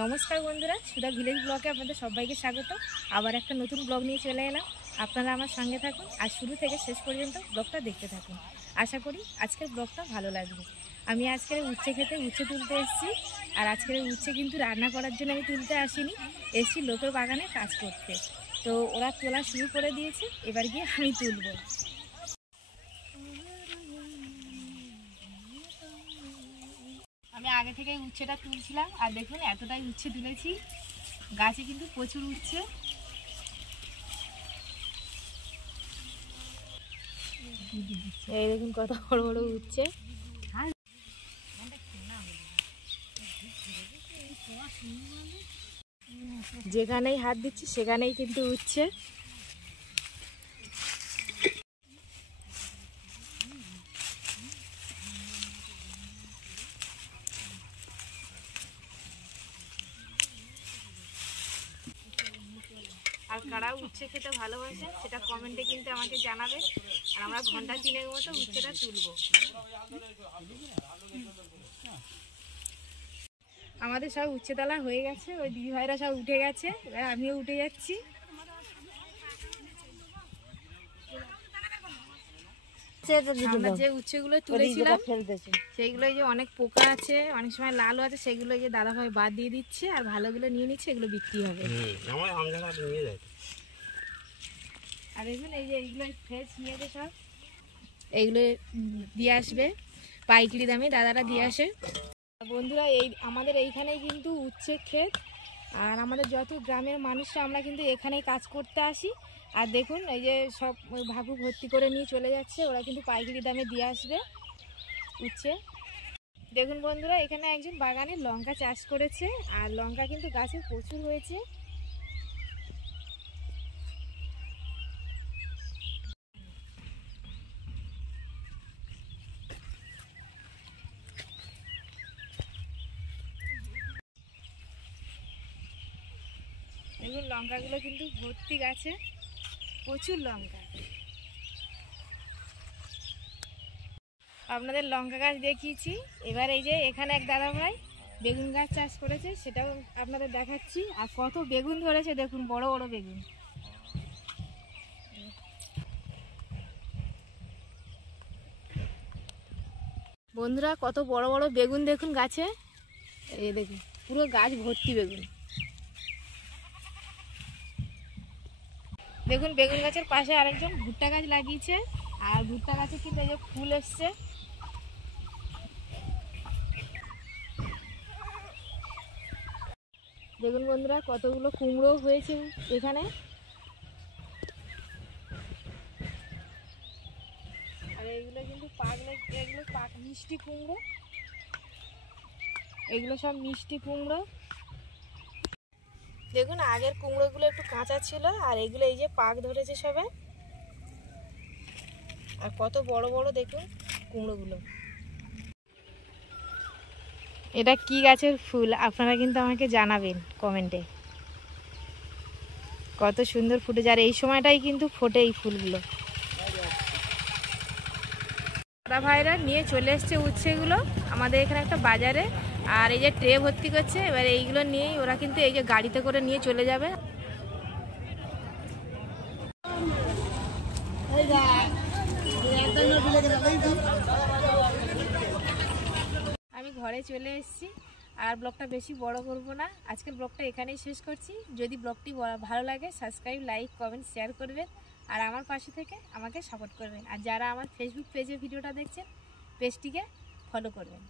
নমস্কার বন্ধুরা, সুধা ভিলেজ ব্লগে আপনাদের সবাইকে স্বাগত। আবার একটা নতুন ব্লগ নিয়ে চলে এলাম। আপনারা আমার সঙ্গে থাকুন আর শুরু থেকে শেষ পর্যন্ত ব্লগটা দেখতে থাকুন। আশা করি আজকের ব্লগটা ভালো লাগবে। আমি আজকের উচ্ছে খেতে উচ্ছে তুলতে এসেছি। আর আজকের উচ্ছে কিন্তু রান্না করার জন্য আমি তুলতে আসিনি, এসেছি লোকের বাগানে কাজ করতে। তো ওরা তোলা শুরু করে দিয়েছে, এবার গিয়ে আমি তুলব। আমি আগে থেকে উচ্ছেটা তুলছিলাম আর দেখুন এতটাই উচ্ছে তুলেছি। গাছে কিন্তু প্রচুর উচ্ছে। এই দেখুন কত বড় বড় উচ্ছে। যেখানেই হাত দিচ্ছি সেখানেই কিন্তু উচ্ছে। আর কারা উচ্ছে খেতে ভালোবাসে সেটা কমেন্টে কিন্তু আমাকে জানাবে। আর আমরা ঘন্টা 3 মতো উচ্ছেটা তুলব। আমাদের সব উচ্ছে তোলা হয়ে গেছে, ওই দিদি ভাইরা সব উঠে গেছে, এবার আমিও উঠে যাচ্ছি। আমরা যে উচ্ছেগুলো তুলেছিলাম সেইগুলো যে অনেক পোকা আছে, অনেক সময় লালও আছে, সেগুলো যে দাদা ভাই বাদ দিয়ে দিচ্ছে আর ভালোগুলো নিয়ে নিচ্ছে, এগুলো বিক্রি হবে। আর দেখুন এই যে এইগুলো ফ্রেশ নিয়েছে সব, এইগুলো দিয়ে আসবে পাইকারি দামে, দাদারা দিয়ে আসে। বন্ধুরা আমাদের এইখানেই কিন্তু উচ্ছে ক্ষেত, আর আমাদের যত গ্রামের মানুষরা আমরা কিন্তু এখানেই কাজ করতে আসি। আর দেখুন এই যে সব ভাগু ভর্তি করে নিয়ে চলে যাচ্ছে, ওরা কিন্তু পাইকারি দামে দিয়ে আসবে উচ্ছে। দেখুন বন্ধুরা, এখানে একজন বাগানে লঙ্কা চাষ করেছে, আর লঙ্কা কিন্তু গাছে প্রচুর হয়েছে। দেখুন লঙ্কাগুলো কিন্তু ভর্তি গাছে, প্রচুর লঙ্কা। আপনাদের লঙ্কা গাছ দেখিয়েছি, এবার এই যে এখানে এক দাদা ভাই বেগুন গাছ চাষ করেছে, সেটাও আপনাদের দেখাচ্ছি। আর কত বেগুন ধরেছে দেখুন, বড় বড় বেগুন। বন্ধুরা কত বড় বড় বেগুন দেখুন গাছে, এই দেখুন পুরো গাছ ভর্তি বেগুন। দেখুন বেগুন গাছের পাশে আরেকজন ভুট্টা গাছ লাগিয়েছে, আর ভুট্টা গাছে কিন্তু এই যে ফুল এসছে। দেখুন বন্ধুরা কতগুলো কুমড়ো হয়েছে এখানে। আর এইগুলো কিন্তু এগুলো মিষ্টি কুমড়ো, এগুলো সব মিষ্টি কুমড়ো। দেখুন আগের কুমড়োগুলো একটু কাঁচা ছিল, আর এগুলো এই যে পাক ধরেছে সবে। আর কত বড় বড় দেখুন কুমড়োগুলো। এটা কি গাছের ফুল আপনারা কিন্তু আমাকে জানাবেন কমেন্টে। কত সুন্দর ফুটেছে, আর এই সময়টাই কিন্তু ফোটে এই ফুলগুলো। দাদা ভাইরা নিয়ে চলে এসছে উচ্ছেগুলো আমাদের এখানে একটা বাজারে, আর এই যে ট্রে ভর্তি করছে। এবার এইগুলো নিয়েই ওরা কিন্তু এই যে গাড়িতে করে নিয়ে চলে যাবে। আমি ঘরে চলে এসেছি, আর ব্লগটা বেশি বড় করব না, আজকের ব্লগটা এখানেই শেষ করছি। যদি ব্লগটি ভালো লাগে সাবস্ক্রাইব, লাইক, কমেন্ট, শেয়ার করবেন, আর আমার পাশে থেকে আমাকে সাপোর্ট করবেন। আর যারা আমার ফেসবুক পেজে ভিডিওটা দেখছেন, পেজটিকে ফলো করবেন।